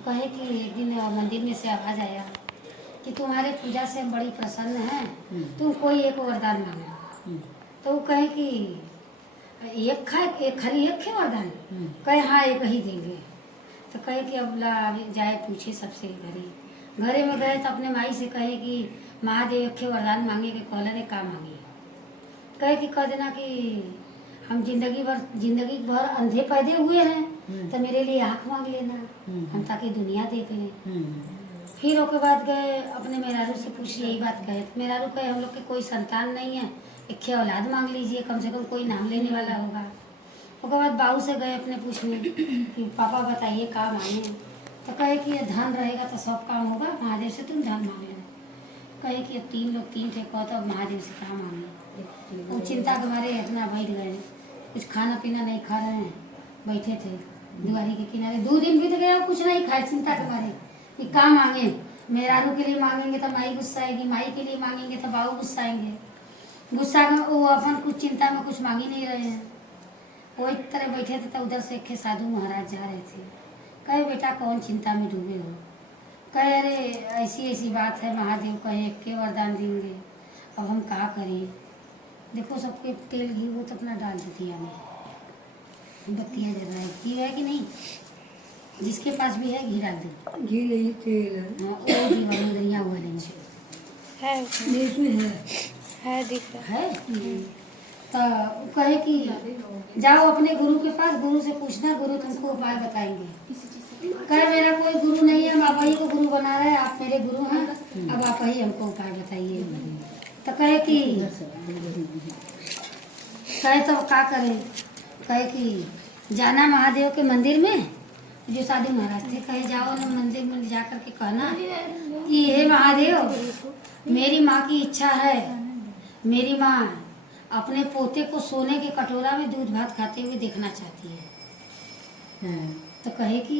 तो कहे कि एक दिन मंदिर में से आवाज़ आया कि तुम्हारे पूजा से हम बड़ी प्रसन्न हैं, तुम कोई एक वरदान मांगो। तो वो कहे कि एक खाए एक खाली एक है वरदान। कहे हाँ एक ही देंगे। तो कहे कि अब ला जाए पूछे सबसे घरे में गए तो अपने माई से कहे कि महादेव एक वरदान मांगे के कहले ने का मांगे। कहे कि कह देना कि हम जिंदगी भर अंधे पैदे हुए हैं तो मेरे लिए आँख मांग लेना, हम ताकि दुनिया देख लें। फिर उसके बाद गए अपने मेहरारू से पूछ यही बात कहे। मेहरारू कहे हम लोग के कोई संतान नहीं है, एक औलाद मांग लीजिए, कम से कम कोई नाम लेने वाला होगा। उसके बाद बाबू से गए अपने पूछने कि पापा बताइए का मांगे। तो कहे कि ये धन रहेगा तो सब काम होगा, महादेव से तुम धन मांग लेना। कहे कि अब 3 लोग 3 थे, कहो तो अब महादेव से काम मांगे। वो चिंता के मारे इतना बैठ गए, कुछ खाना पीना नहीं खा रहे हैं, बैठे थे दुआरी के किनारे। 2 दिन बीत गए और कुछ नहीं खाए चिंता के मारे कि काम मांगे। मेहरारू के लिए मांगेंगे तो माई गुस्सा आएगी, माई के लिए मांगेंगे तो बाबू गुस्सा आएंगे। गुस्सा में वो अपन कुछ चिंता में कुछ मांग ही नहीं रहे हैं। वो एक तरह बैठे थे तो उधर से एक साधु महाराज जा रहे थे। कहे बेटा कौन चिंता में डूबे हो। कहे अरे ऐसी बात है, महादेव कहे के वरदान देंगे, अब हम क्या करें। देखो सबके तेल घी वो तो अपना डाल देती है, बत्तियाँ जल रहा है, घी है कि नहीं, जिसके पास भी है घी डाल दो। घी नहीं तेल है, घी वाली दरिया हुआ लेंगे है दिख रहा है। तो कहे कि जाओ अपने गुरु के पास, गुरु से पूछना, गुरु तुमको उपाय बताएंगे। कहे मेरा कोई गुरु नहीं है, हम आप ही को गुरु बना रहे हैं, आप मेरे गुरु हैं, अब आप ही हमको उपाय बताइए। तो कहे कि कहे तो क्या करें। कहे कि जाना महादेव के मंदिर में, जो साधु महाराज थे, कहे जाओ ना मंदिर में जा करके कहना कि हे महादेव मेरी माँ की इच्छा है, मेरी माँ अपने पोते को सोने के कटोरा में दूध भात खाते हुए देखना चाहती है। तो कहे कि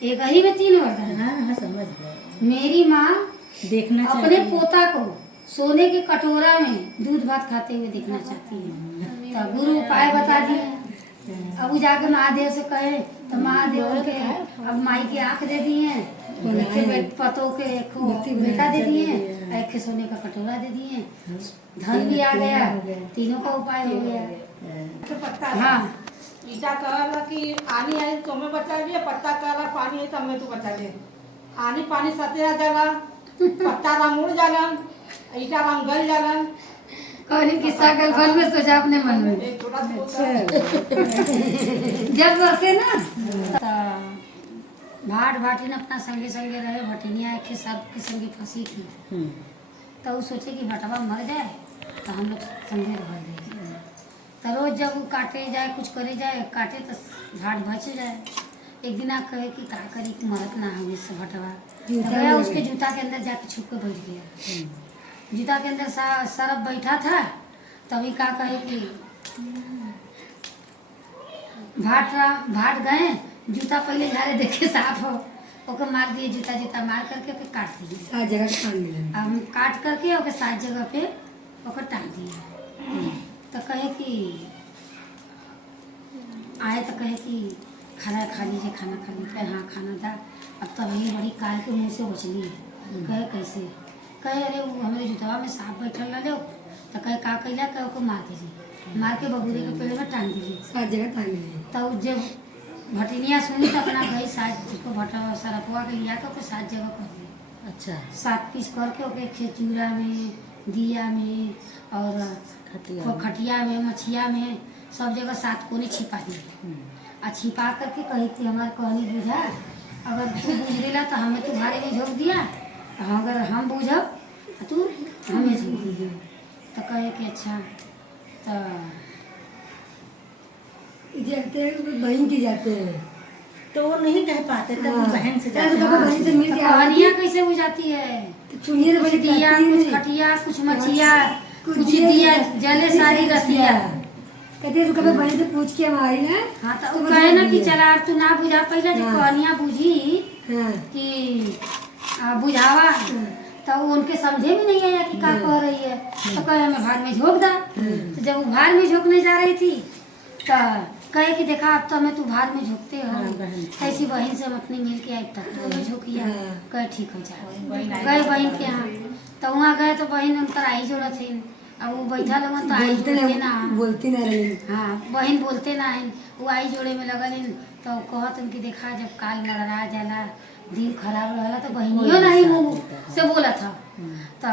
एक ही में 3 वरदान। हाँ, समझ गए। मेरी माँ देखना अपने पोता को सोने के कटोरा में दूध भात खाते हुए देखना चाहती है। तो गुरु उपाय बता दिए। अब वो जाके महादेव से कहे तो महादेव के अब माई की आँख दे दिए, पतों के बेटा दे दिए, एक के सोने का कटोरा दे दिए, धन भी आ गया, तीनों का उपाय हो गया। हाँ ईटा कहला कि आनी आई तो मैं बचा लिया, पत्ता कहला पानी है तो मैं तू बचा ले। आनी पानी सतेरा जाला, पत्ता राम उड़ जालन, ईटा राम गल जालन। कौन किस्सा कल फल में सोचा अपने मन में। जब बसे ना भाट भाटिन अपना संगे संगे रहे, भटिनिया एक सब के संगे फंसी थी। तो वो सोचे कि भटवा मर जाए तो हम लोग संगे रह जाए। तो रोज जब वो काटे जाए कुछ करे जाए, काटे तो भाट बच जाए। एक दिन आप कहे कि का करी कि मरत ना हो इससे भटवा, गया उसके जूता के अंदर जाके छुप के बैठ गया। जूता के अंदर सरफ बैठा था। तभी का कहे कि भाट गए, जूता पहले झाड़े देखे साफ हो, ओके मार दिए, जूता मार करके ओके काट दिए, 7 जगह अब काट करके ओके 7 जगह पे ओके टांग दिया। तो कहे कि आए तो कहे कि खाना खा लीजिए, खाना खा लीजिए। कहे हाँ खाना था। अब तो वही बड़ी काल के मुँह से बचली है। कहे कैसे। कहे अरे वो हमारे जुतवा में सांप बैठल रहे। तो कहे का कैला, कहे को मार दीजिए, मार के बबूरे के पेड़ में टांग दीजिए, 7 जगह टांग दीजिए। तो जब भटिनिया सुनी तो अपना गई 7 को सरपवा के लिया के 7 जगह कर दी। अच्छा 7 पीस करके ओके खेचूरा में, दिया में और खटिया में, मछिया में, सब जगह 7 कोने छिपा दिए। और छिपा करके कही थी हमारे कहनी बुझा, अगर तू बुझ दिला तो हमें तुम्हारे में झोंक दिया, अगर हम बुझब तू हमें झोंक दिए। तो कहे कि अच्छा। तो जाते बहन की जाते हैं तो वो नहीं कह पाते, तब बहन से कहानियाँ कैसे हो जाती है। कुछ दिया, कुछ खटिया, कुछ मछिया, कुछ दिया जले सारी रतिया। कहते तो कभी बहन से पूछ के हमारी ना। हाँ तो कहे ना कि चला अब तू ना बुझा, पहले जब कहानियाँ बुझी कि बुझावा तो उनके समझे भी नहीं आया कि क्या कह रही है। तो कहे हमें भार में झोंक दा। तो जब वो भार में झोंकने जा रही थी तो कहे कि देखा अब तो हमें तू भार में झुकते हो, हाँ, बहन। कैसी बहन से हम अपनी मिल के आए तक तो झुकिया। हाँ। कहे ठीक हो जा। गए बहन के यहाँ, तो वहाँ गए तो बहन उनकर आई जोड़ा थे। अब वो बैठा लगन तो आई जोड़ते ना, बोलते ना रहे। हाँ बहन बोलते ना है। वो आई जोड़े में लगल तो कहत उनकी देखा जब काल मररा जाला, दिन खराब रहला तो बहनियों नहीं मुँह से बोला था। तो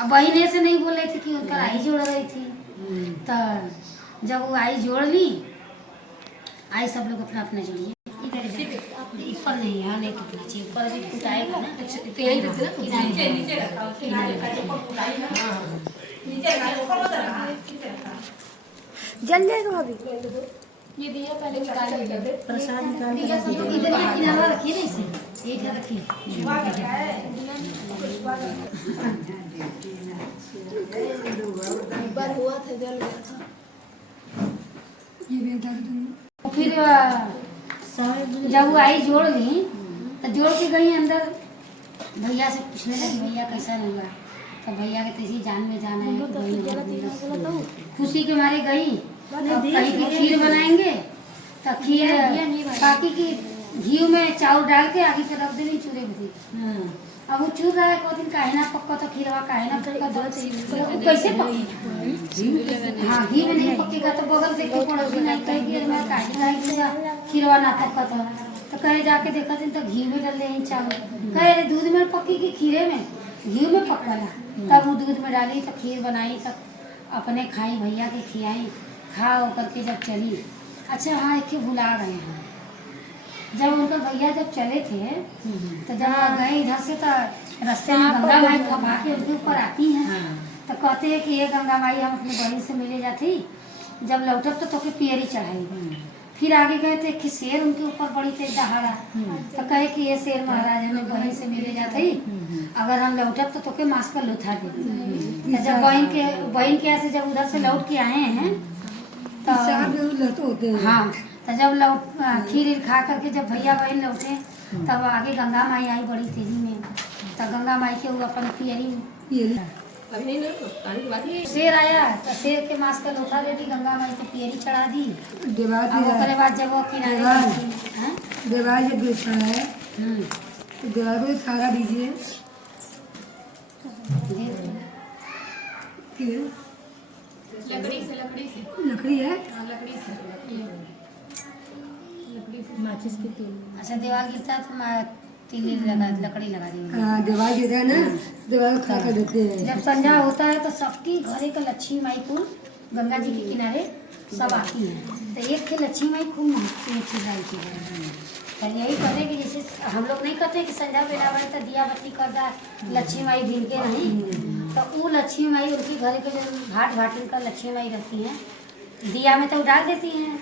अब बहन ऐसे नहीं बोल रही थी कि उनका आई जोड़ रही थी। तो जब वो आई जोड़ ली, आई सब लोग अपना अपना जोड़िए ऊपर नहीं है, नहीं टूटना चाहिए, ऊपर भी टूटाएगा ना तो यही रख ना किनारे नीचे रखा, किनारे का जो ऊपर फुटाई ना, नीचे रखा, ऊपर मत रखा, नीचे रखा। जल जाएगा भाभी। ये दिया पहले निकाल लीजिए। प्रसाद निकाल के दिया सब लोग इधर ही किनारा रखिए ना, इसे एक रखिए। एक बार हुआ था, जल गया था। ये भी उतार दूंगी। तो फिर जब वो आई जोड़ ली तो जोड़ के गई अंदर, भैया से पूछने लगी भैया कैसा हुआ। तो भैया के तेजी जान में जाना है, खुशी के मारे गई। तो कहीं की खीर बनाएंगे तो खीर बाकी की घी में चावल डाल के आगे पे रख देनी चूल्हे में। अब वो चूर रहा है, को दिन काहे ना पक्का तो खीरवा काहे ना पक्का, तो कैसे पकेगा? हाँ घी में नहीं पकेगा तो बगल से क्यों पड़ोसी नहीं कहेगी मैं काहे खीरवा ना पक्का था। तो कहे जाके देखा दिन तो घी में डाल दे चावल, कहे अरे दूध में पकी कि खीरे में, घी में पका ला। तब वो दूध में डाली तो खीर बनाई, तब अपने खाई, भैया के खियाई, खा करके जब चली। अच्छा हाँ एक भुला गए हैं, जब उनका भैया जब चले थे तो जब गए इधर से तो रास्ते में गंगा माई थपा के उनके ऊपर आती हैं। तो कहते हैं कि ये गंगा माई हम अपनी बहन से मिले जाती, जब लौटब तो तोके पियरी चढ़ाई। फिर आगे गए थे कि शेर उनके ऊपर बड़ी तेज दहाड़ा, तो कहे कि ये शेर महाराज हमें बहन से मिले जाते, अगर हम लौटब तो तोके मांस का लुथा दे। तो जब बहन के यहाँ से जब उधर से लौट के आए हैं तो होते हैं। हाँ तो जब लौट खीर खा करके जब भैया बहन लौटे तब आगे गंगा माई आई बड़ी तेजी में। तो गंगा माई के वो अपन पियरी शेर आया तो शेर के मांस का लोथा दे दी, गंगा माई को पियरी चढ़ा दी। अब ओकरे बाद जब वो किनारे देवाल जब बिछा है तो देवाल को सारा दीजिए। लकड़ी है, माचिस की तेल। अच्छा दीवार गिरता है तो मैं तीली लगा लकड़ी लगा दी। हाँ देवाल गिरता है ना, देवाल को खड़ा कर देते हैं। जब संध्या होता है तो सबकी घरे का लक्ष्मी माई को गंगा जी के किनारे सब आती हैं। तो एक के लक्ष्मी माई खूब महत्व है चिल्लाई की। तो यही कहते कि जैसे हम लोग नहीं कहते कि संध्या बेला बने तो दिया बत्ती कर दा लक्ष्मी माई दिन के नहीं, तो वो लक्ष्मी माई उनकी घरे के जो घाट घाटिन का लक्ष्मी माई रहती हैं, दिया में तो डाल देती हैं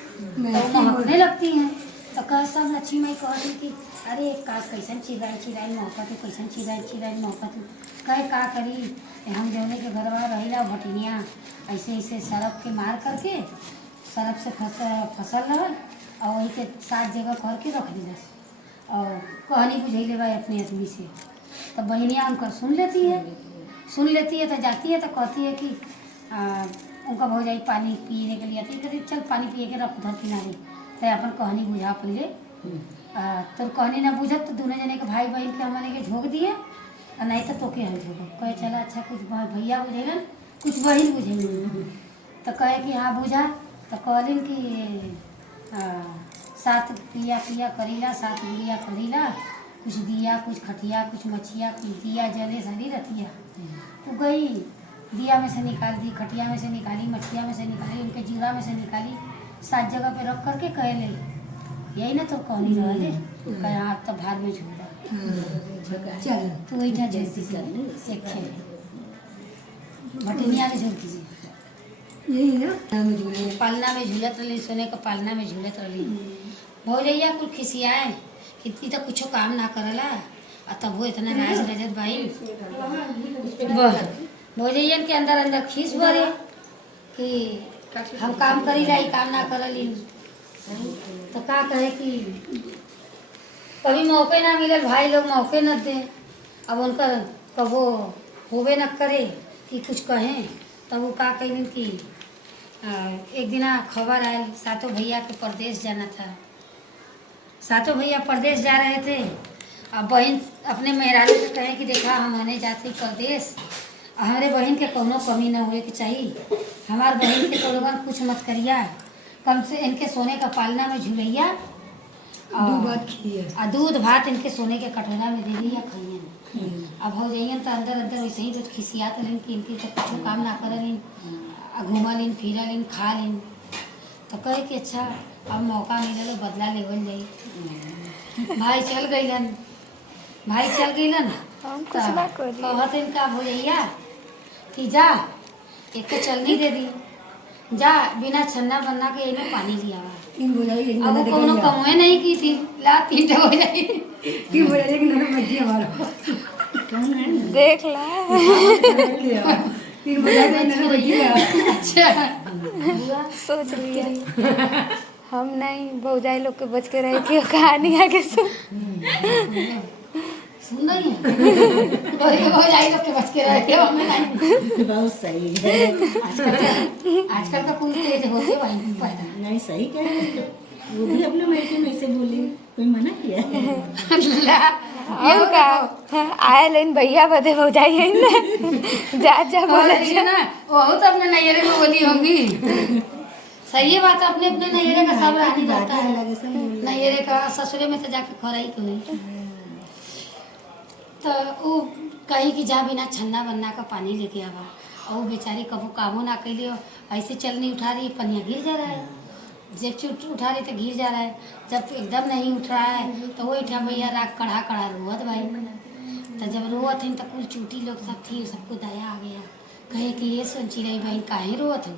तो महकने लगती हैं। तो कह सब लक्ष्मी माई कहती कि अरे का कैसन चिराई चिराई महकत है, कैसन चिराई चिराई महकत है। कहे का करी हम जौने के घरवा रहीला भटिनिया ऐसे ऐसे सरफ के मार करके सरफ से फसल रहल और वही के 7 जगह कर के रख दिलस और कहानी बुझैले भाई अपने आदमी से। तो बहनियाँ उनकर सुन लेती है तो जाती है तो कहती है कि उनका भौजाई पानी पीने के लिए आती है, कहती चल पानी पिए के रख उधर किनारे। तो अपन कहानी बुझा पहले तो कहानी ना बुझत तो दोनों जने के भाई बहन के हमारे के झोंक दिए और नहीं तो तोके हम झोंक कहे चला अच्छा कुछ भैया बुझेलन कुछ बहन बुझेलन। तो कहे कि हाँ बुझा। तो कहलिन कि 7 पिया पिया करीला 7 गुड़िया करीला, कुछ दिया कुछ खटिया कुछ मछिया कुछ दिया जले सारी रतिया। तो गई दिया में से निकाल दी, खटिया में से निकाली, मछिया में से निकाली, उनके जीरा में से निकाली, 7 जगह पे रख करके कह ले यही ना तो कहानी रहले। कहे हाँ तो भार में झूला चल तो वही था झूलती एक भटिनिया में झूलती थी, यही ना में झूले पालना में झूलत रही, सोने का पालना में झूलत रही। भौजैया कुल खिसियाए कि इतनी तो कुछ काम ना करला और तब वो इतना राज रजत भाई भौजैयन के अंदर अंदर खीस भरे कि हम काम करी रही काम ना करली। तो का कहे कि कभी मौके ना मिले भाई लोग मौके न दे, अब उनका कबो होवे न करे कि कुछ कहें। तब वो का कहें कि एक दिन खबर आयल सातों भैया के परदेश जाना था। सातों भैया परदेश जा रहे थे। अब बहन अपने मेहरारू से कहे कि देखा हम आने जाते परदेश, हमारे बहन के कोनो कमी ना हुए के चाहिए। हमार बहन के तो लोगन कुछ मत करिया, कम से इनके सोने का पालना में झुलैया दूध भात खिए। और दूध भात इनके सोने के कटोरा में दे दिया खाइए। अब हो जाइए तो अंदर अंदर वैसे ही रोज खिसियात लेन कि इनकी तो कुछ काम ना करलिन, घूमा लिन फिरा लिन खा लिन। तो कहे कि अच्छा अब मौका मिले बदला लेवल जाई। भाई चल गईलन, भाई चल गईलन। कहत इनका भैया कि जा एक तो चलनी दे दी, जा बिना छन्ना बन्ना के इन्हें पानी लिया। 3 बोझाई एक अब ननद वो कोनो गइया। कमुए नहीं की थी, ला 3 हो जाई। 3 बोझाई एक ननद बची हमारा। देख ला। 3 बोझाई एक ननद बची है। अच्छा सोच लिया हम नहीं भौजाई लोग के बच के रहे कि कहानी आगे सुन। सुन रही है हो जाए लोग के बच के रहे थे हमें नहीं। बहुत सही है। आजकल का कुल तेज होते भाई पैदा। नहीं सही कह रहे हो। वो भी अपने मैके में ऐसे बोली, कोई मना किया है? अब का आए लेन भैया बदे भौजाई है ना। जा जा बोला बोले ना वो तो अपने नैयरे में बोली होंगी। सही है बात, अपने अपने नैयरे का सब रानी रहता है। नैयरे का ससुरे में तो जाके खराई की हुई। तो वो कही कि जा बिना छन्ना बन्ना का पानी लेके आवा। और वो बेचारी कबू कामो ना कैली, ऐसे चलनी उठा रही, पनिया गिर जा रहा है। जब चुट उठा रही तो गिर जा रहा है, जब एकदम नहीं उठ रहा है तो वही ठा भैया राग कड़ा कड़ा रोवत भाई। तो जब रोवत है तो कुल चूटी लोग सब थी, सबको दया आ गया। कहे कि ये सोची रही बहन काहे रोवत हो।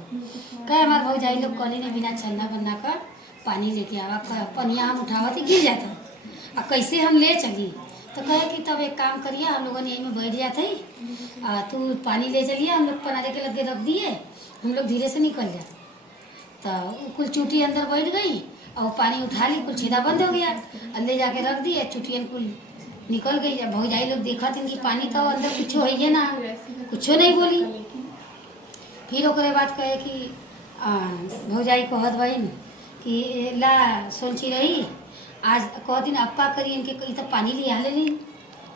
कहे हमारे भौजाई लोग कॉली ने बिना छन्ना बन्ना का पानी लेके आवा, पनिया हम उठावा तो गिर जाता, अब कैसे हम ले चली। तो कहे कि तब एक काम करिए, हम लोगों ने यहीं में बैठ जाते ही, तू पानी ले चलिए, हम लोग पनारे के लगे रख दिए, हम लोग धीरे से निकल जाए। तो कुल चूटी अंदर बैठ गई और पानी उठा ली, कुल छेदा बंद हो गया, अंदर जाके रख दिए, चुटियन कुल निकल गई। जब भौजाई लोग देखा कि पानी तो अंदर कुछ है ना, कुछ नहीं बोली। फिर ओकरे बाद कहे कि भौजाई कहत बहन कि ला सोची रही आज कह दिन अप्पा करी इनके तो पानी लिया ले ली,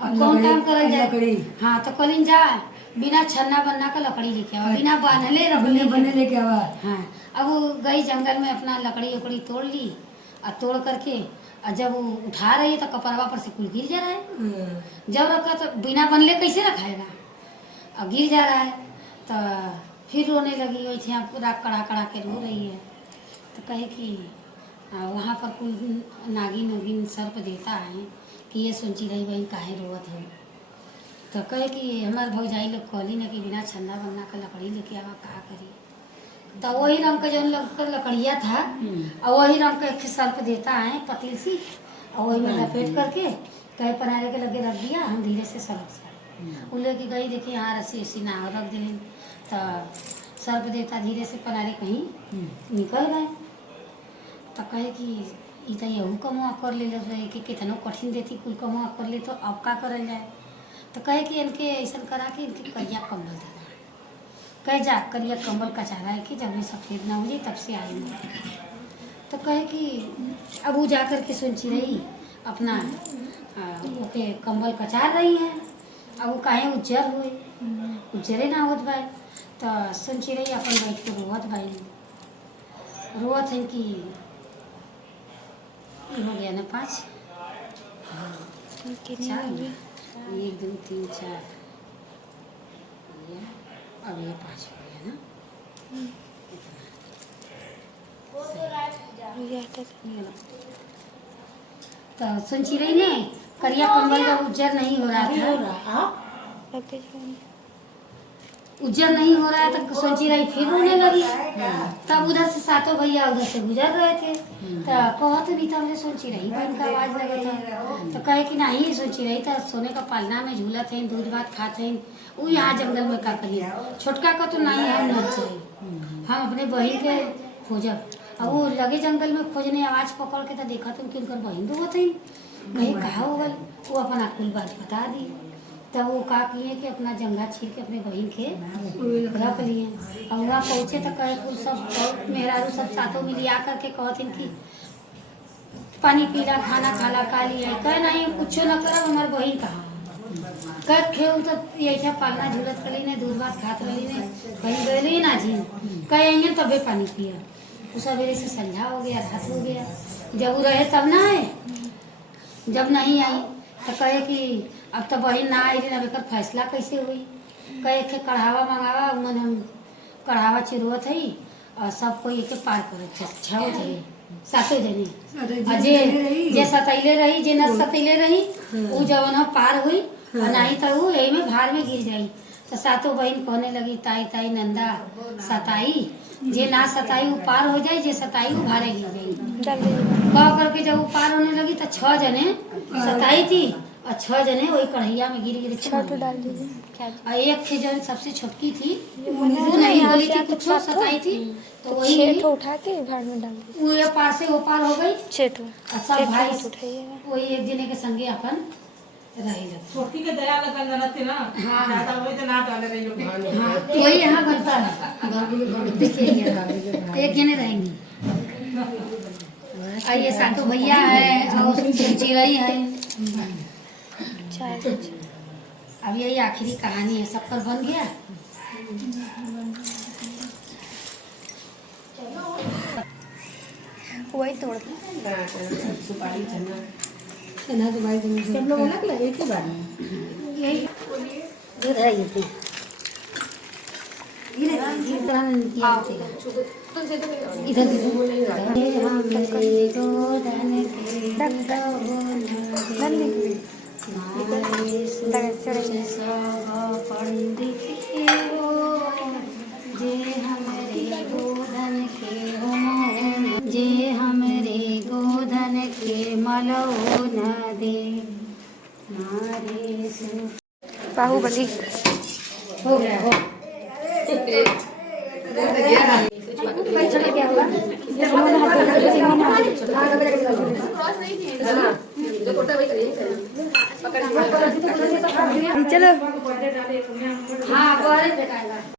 अब कौन काम करल जाए। हाँ तो कलिन जा बिना छन्ना बन्ना का लकड़ी लेके आवा, बिना बांधले बने बने लेके आवा। हाँ अब वो गई जंगल में अपना लकड़ी उकड़ी तोड़ ली, और तोड़ करके और जब वो उठा रही है तो कपड़वा पर से कुल गिर जा रहा है। जब रखा तो बिना बनले कैसे रखाएगा, और गिर जा रहा है। तो फिर रोने लगी, वैसे पूरा कड़ा कड़ा के रो रही है। तो कहे कि वहाँ पर कुल नागिन उगिन सर्प देता है कि ये सोची रही बहन काहे रोवत है। तो कहे कि हमारे भौजाई लोग कहली ना कि बिना छन्ना बन्ना का लकड़ी लेके आवा, का करी। तो वही रंग का जो लकड़िया था और वही रंग का एक सर्प देता है पतील सी, और वही में लपेट करके कहे पनारे के लगे रख दिया, हम धीरे से सड़क से वो लेके गई। देखिए यहाँ रस्सी उसी ना रख दिली, तो सर्प देता धीरे से पनारे कहीं निकल गए। तो कहे कि ई तो यहू कमुआ कर ले रहे कि कितनों कठिन देती कुल कमुआ कर ले, तो अब का करल जाए। तो कहे कि इनके ऐसा करा कि इनके करिया कम्बल दे रहा, कहे जा करिया कम्बल कचारा है कि जब भी सफ़ेद ना हो जाए तब से आएंगे। तो कहे कि अब वो जा कर के सोची रही अपना ओके कम्बल कचार रही है, अब वो काहे उज्जर हुए, उज्जरे ना होत भाई। तो सोची रही अपन बैठ के रोवत भाई, रोवत है कि हो गया ना 5 4 1 2 3 4 अब ये 5 हो गया ना। तो सुनची रही ने करिया कम्बल का उज्जर नहीं हो रहा था, उज्जर नहीं हो रहा था। तो सोची रही फिर रोने लगी। तब उधर से सातों भैया उधर से गुजर रहे थे, तो कहत नहीं था हमने सोची रही बहन का आवाज लगा था। तो कहे कि नहीं सोची रही था सोने का पालना में झूला थे, दूध भात खाते हैं, वो यहाँ जंगल में का करिए। छोटका का तो नहीं हम न चाहिए, हम अपने बहन के खोजब। और वो लगे जंगल में खोजने आवाज पकड़ के तो देखा तुम कि उनकर बहन तो थे, कहीं कहा हो गल। वो अपना कुल बात बता दी। तो वो का किए कि अपना जंगा छील के अपने बहन के रख लिए। और वहाँ पहुँचे तो कहे कुल सब मेहरारू सब साथों में लिया करके कहथिन कि पानी पीला खाना खाला का लिया कहे नहीं कुछ न करब हमार बहन कहा कह खेऊ तो यही पालना झूलत कली ने दूध भात खात रही ने कहीं गली ना जी कहेंगे तबे पानी पिया वो सवेरे से संझा हो गया रात हो गया जब वो रहे तब ना आए जब नहीं आई तो कहे कि अब तो बहन ना आई अब एक फैसला कैसे हुई कहे के कढ़ावा मंगावा मन हम कढ़ावा चिरवत है और सब कोई एक पार करे छो जाए सातों जने जे सतैले रही जे न सतैले रही वो जवन पार हुई और नहीं तो वो यही में भार में गिर जाई तो सातों बहन कहने लगी ताई ताई नंदा सताई जे ना सताई वो पार हो जाए जे सताई वो भारे गिर जाई कह करके जब वो पार होने लगी तो 6 जने सताई थी और 6 जने वही कढ़ैया में गिर गिर छोटू डाल दीजिए और एक थी जो सबसे छोटकी थी वो नहीं बोली थी कुछ सताई थी तो वही छेठ उठा के भाड़ में डाल दीजिए वो ये पार से वो पार हो गई छेठ और सब भाई उठाइएगा वही एक जने के संगे अपन रहे लगे। छोटी के दया लगन रहते ना हाँ। ज्यादा वही तो ना डाले रही होगी हाँ वही यहाँ बनता है देखिए एक जने रहेंगी और ये सातों भैया है और चिड़ई है। चार अब यही आखिरी कहानी है सब पर बन गया। वही तोड़ सब लोग अलग लगे एक ही बार में यही दूध है ये थी इधर जे हमरे गोधन के मलो न दे नारे से बाहुबली हो गया हो चलो हाँ